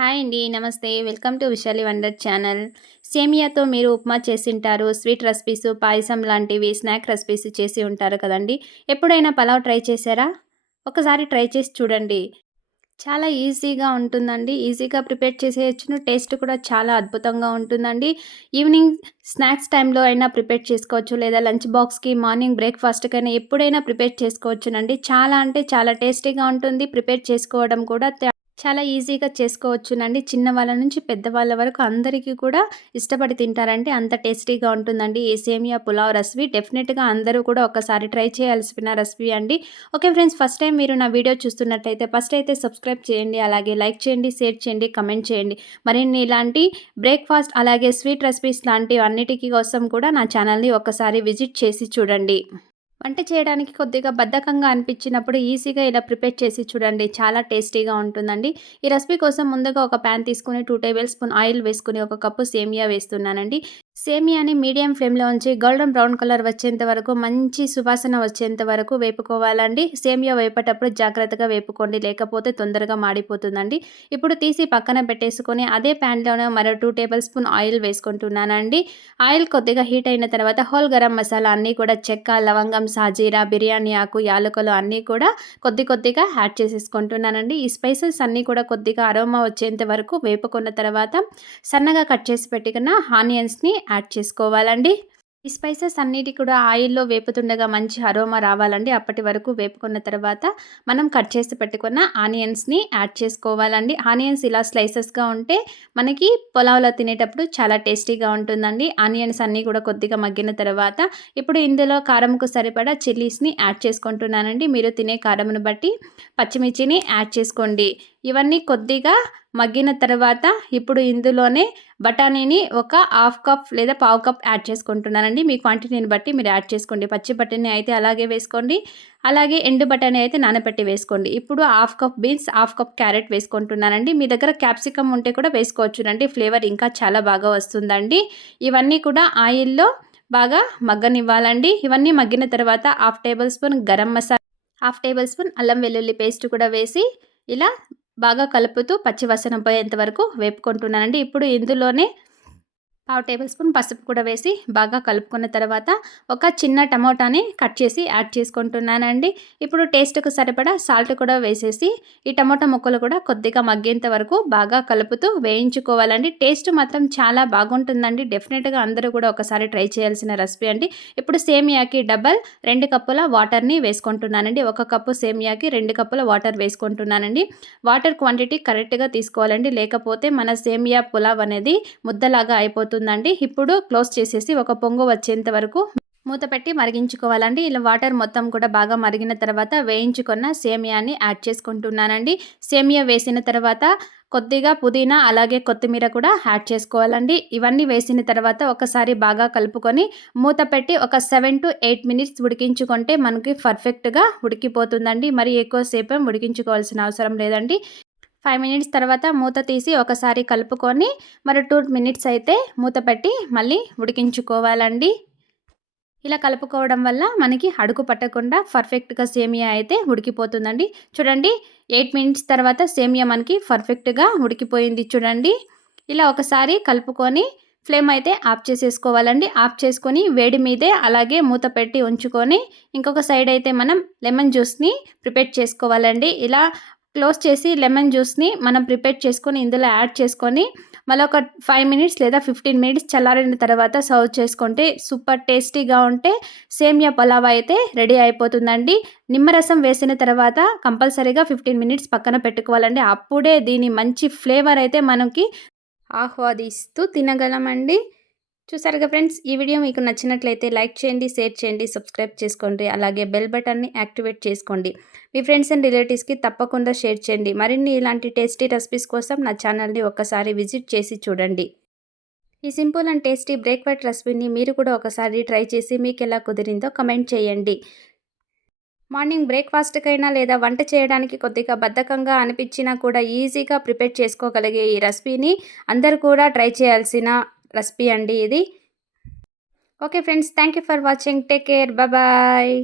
Hi అండి. నమస్తే. Welcome to Vishali wonder channel. సేమియాతో మీరు ఉప్మా చేసుంటారు. స్వీట్ రెసిపీస్, పాయసం లాంటివి స్నాక్ రెసిపీస్ చేసి ఉంటారు కదండీ! ఎప్పుడైనా పలావ్ ట్రై చేశారా? ఒకసారి ట్రై చేసి చూడండి. చాలా ఈజీగా ఉంటుందండి. ఈజీగా ప్రిపేర్ చేసేయొచ్చును. టేస్ట్ కూడా చాలా అద్భుతంగా ఉంటుందండి. ఈవినింగ్ స్నాక్స్ టైంలో అయినా ప్రిపేర్ చేసుకోవచ్చు. లేదా లంచ్ బాక్స్‌కి, మార్నింగ్ బ్రేక్‌ఫాస్ట్‌కైనా ఎప్పుడైనా ప్రిపేర్ చేసుకోవచ్చునండి. చాలా అంటే చాలా టేస్టీగా ఉంటుంది. ప్రిపేర్ చేసుకోవడం కూడా చాలా ఈజీగా చేసుకోవచ్చునండి. చిన్నవాళ్ళ నుంచి పెద్దవాళ్ళ వరకు అందరికీ కూడా ఇష్టపడి తింటారంటే అంత టేస్టీగా ఉంటుందండి. ఈ సేమియా పులావ్ రెసిపీ డెఫినెట్‌గా అందరూ కూడా ఒకసారి ట్రై చేయాల్సిన రెసిపీ అండి. ఓకే ఫ్రెండ్స్, ఫస్ట్ టైం మీరు నా వీడియో చూస్తున్నట్టయితే ఫస్ట్ అయితే సబ్స్క్రైబ్ చేయండి. అలాగే లైక్ చేయండి, షేర్ చేయండి, కమెంట్ చేయండి. మరిన్ని ఇలాంటి బ్రేక్‌ఫాస్ట్ అలాగే స్వీట్ రెసిపీస్ లాంటివి అన్నిటికి కోసం కూడా నా ఛానల్‌ని ఒక్కసారి విజిట్ చేసి చూడండి. వంట చేయడానికి కొద్దిగా బద్ధకంగా అనిపించినప్పుడు ఈజీగా ఇలా ప్రిపేర్ చేసి చూడండి. చాలా టేస్టీగా ఉంటుందండి. ఈ రెసిపీ కోసం ముందుగా ఒక ప్యాన్ తీసుకొని 2 టేబుల్ స్పూన్ ఆయిల్ వేసుకొని ఒక కప్పు సేమియా వేస్తున్నానండి. సేమియాని మీడియం ఫ్లేమ్‌లో ఉంచి గోల్డెన్ బ్రౌన్ కలర్ వచ్చేంత వరకు మంచి సువాసన వచ్చేంత వరకు వేపుకోవాలండి. సేమియా వేపేటప్పుడు జాగ్రత్తగా వేపుకోండి. లేకపోతే తొందరగా మాడిపోతుందండి. ఇప్పుడు తీసి పక్కన పెట్టేసుకొని అదే ప్యాన్‌లోనే మరో 2 టేబుల్ స్పూన్ ఆయిల్ వేసుకుంటున్నానండి. ఆయిల్ కొద్దిగా హీట్ అయిన తర్వాత హోల్ గరం మసాలా అన్నీ కూడా చెక్క, లవంగం, సాజీరా, బిర్యానీ ఆకు, యాలకులు అన్నీ కూడా కొద్దిగా యాడ్ చేసేసుకుంటున్నానండి. ఈ స్పైసెస్ అన్నీ కూడా కొద్దిగా అరోమా వచ్చేంత వరకు వేపుకున్న తర్వాత సన్నగా కట్ చేసి పెట్టుకున్న ఆనియన్స్‌ని యాడ్ చేసుకోవాలండి. ఈ స్పైసెస్ అన్నిటి కూడా ఆయిల్‌లో వేపుతుండగా మంచి అరోమా రావాలండి. అప్పటి వరకు వేపుకున్న తర్వాత మనం కట్ చేసి పెట్టుకున్న ఆనియన్స్‌ని యాడ్ చేసుకోవాలండి. ఆనియన్స్ ఇలా స్లైసెస్‌గా ఉంటే మనకి పులావ్‌లో తినేటప్పుడు చాలా టేస్టీగా ఉంటుందండి. ఆనియన్స్ అన్నీ కూడా కొద్దిగా మగ్గిన తర్వాత ఇప్పుడు ఇందులో కారంకు సరిపడా చిల్లీస్‌ని యాడ్ చేసుకుంటున్నానండి. మీరు తినే కారంను బట్టి పచ్చిమిర్చిని యాడ్ చేసుకోండి. ఇవన్నీ కొద్దిగా మగ్గిన తర్వాత ఇప్పుడు ఇందులోనే బఠానీని ఒక హాఫ్ కప్ లేదా పావు కప్ యాడ్ చేసుకుంటున్నానండి. మీ క్వాంటిటీని బట్టి మీరు యాడ్ చేసుకోండి. పచ్చి బఠానీ అయితే అలాగే వేసుకోండి. అలాగే ఎండు బఠానీ అయితే నానబెట్టి వేసుకోండి. ఇప్పుడు half cup beans, half cup carrot వేసుకుంటున్నానండి. మీ దగ్గర క్యాప్సికమ్ ఉంటే కూడా వేసుకోవచ్చునండి. ఫ్లేవర్ ఇంకా చాలా బాగా వస్తుందండి. ఇవన్నీ కూడా ఆయిల్‌లో బాగా మగ్గనివ్వాలండి. ఇవన్నీ మగ్గిన తర్వాత half table spoon garam masala, half table spoon అల్లం వెల్లుల్లి పేస్ట్ కూడా వేసి ఇలా బాగా కలుపుతూ పచ్చి వాసన పోయేంత వరకు వేపుకుంటున్నానండి. ఇప్పుడు ఇందులోనే పావు టేబుల్ స్పూన్ పసుపు కూడా వేసి బాగా కలుపుకున్న తర్వాత ఒక చిన్న టమోటాని కట్ చేసి యాడ్ చేసుకుంటున్నానండి. ఇప్పుడు టేస్ట్‌కు సరిపడా సాల్ట్ కూడా వేసేసి ఈ టమోటా ముక్కలు కూడా కొద్దిగా మగ్గేంత వరకు బాగా కలుపుతూ వేయించుకోవాలండి. టేస్ట్ మాత్రం చాలా బాగుంటుందండి. డెఫినెట్‌గా అందరూ కూడా ఒకసారి ట్రై చేయాల్సిన రెసిపీ అండి. ఇప్పుడు సేమియాకి డబల్ 2 కప్పుల వాటర్‌ని వేసుకుంటున్నానండి. 1 కప్పు సేమియాకి 2 కప్పుల వాటర్ వేసుకుంటున్నానండి. వాటర్ క్వాంటిటీ కరెక్ట్‌గా తీసుకోవాలండి. లేకపోతే మన సేమియా పులావ్ అనేది ముద్దలాగా అయిపోతుందండి. ఇప్పుడు క్లోజ్ చేసేసి ఒక పొంగు వచ్చేంత వరకు మూత పెట్టి మరిగించుకోవాలండి. ఇలా వాటర్ మొత్తం కూడా బాగా మరిగిన తర్వాత వేయించుకున్న సేమియాని యాడ్ చేసుకుంటున్నానండి. సేమియా వేసిన తర్వాత కొద్దిగా పుదీనా అలాగే కొత్తిమీర కూడా యాడ్ చేసుకోవాలండి. ఇవన్నీ వేసిన తర్వాత ఒకసారి బాగా కలుపుకొని మూత పెట్టి ఒక 7-8 మినిట్స్ ఉడికించుకుంటే మనకి పర్ఫెక్ట్‌గా ఉడికిపోతుందండి. మరి ఎక్కువసేపు ఉడికించుకోవాల్సిన అవసరం లేదండి. 5 మినిట్స్ తర్వాత మూత తీసి ఒకసారి కలుపుకొని మరి 2 మినిట్స్ అయితే మూత పెట్టి మళ్ళీ ఉడికించుకోవాలండి. ఇలా కలుపుకోవడం వల్ల మనకి అడుగు పట్టకుండా పర్ఫెక్ట్‌గా సేమియా అయితే ఉడికిపోతుందండి. చూడండి, 8 మినిట్స్ తర్వాత సేమియా మనకి పర్ఫెక్ట్‌గా ఉడికిపోయింది చూడండి. ఇలా ఒకసారి కలుపుకొని ఫ్లేమ్ అయితే ఆఫ్ చేసేసుకోవాలండి. ఆఫ్ చేసుకొని వేడి మీదే అలాగే మూత పెట్టి ఉంచుకొని ఇంకొక సైడ్ అయితే మనం లెమన్ జ్యూస్‌ని ప్రిపేర్ చేసుకోవాలండి. ఇలా క్లోజ్ చేసి లెమన్ జ్యూస్‌ని మనం ప్రిపేర్ చేసుకొని ఇందులో యాడ్ చేసుకొని మళ్ళొక 5 మినిట్స్ లేదా 15 మినిట్స్ చల్లారిన తర్వాత సర్వ్ చేసుకుంటే సూపర్ టేస్టీగా ఉంటే సేమియా పలావ్ అయితే రెడీ అయిపోతుందండి. నిమ్మరసం వేసిన తర్వాత కంపల్సరీగా 15 మినిట్స్ పక్కన పెట్టుకోవాలండి. అప్పుడే దీని మంచి ఫ్లేవర్ అయితే మనకి ఆహ్వాదిస్తూ తినగలమండి. చూసారుగా ఫ్రెండ్స్, ఈ వీడియో మీకు నచ్చినట్లయితే లైక్ చేయండి, షేర్ చేయండి, సబ్స్క్రైబ్ చేసుకోండి. అలాగే బెల్ బటన్ని యాక్టివేట్ చేసుకోండి. మీ ఫ్రెండ్స్ అండ్ రిలేటివ్స్కి తప్పకుండా షేర్ చేయండి. మరిన్ని ఇలాంటి టేస్టీ రెసిపీస్ కోసం నా ఛానల్ని ఒక్కసారి విజిట్ చేసి చూడండి. ఈ సింపుల్ అండ్ టేస్టీ బ్రేక్ఫాస్ట్ రెసిపీని మీరు కూడా ఒకసారి ట్రై చేసి మీకు ఎలా కుదిరిందో కమెంట్ చేయండి. మార్నింగ్ బ్రేక్‌ఫాస్ట్‌కైనా లేదా వంట చేయడానికి కొద్దిగా బద్ధకంగా అనిపించినా కూడా ఈజీగా ప్రిపేర్ చేసుకోగలిగే ఈ రెసిపీని అందరూ కూడా ట్రై చేయాల్సిన రెసిపీ అండి ఇది. Okay friends, thank you for watching. Take care. Bye.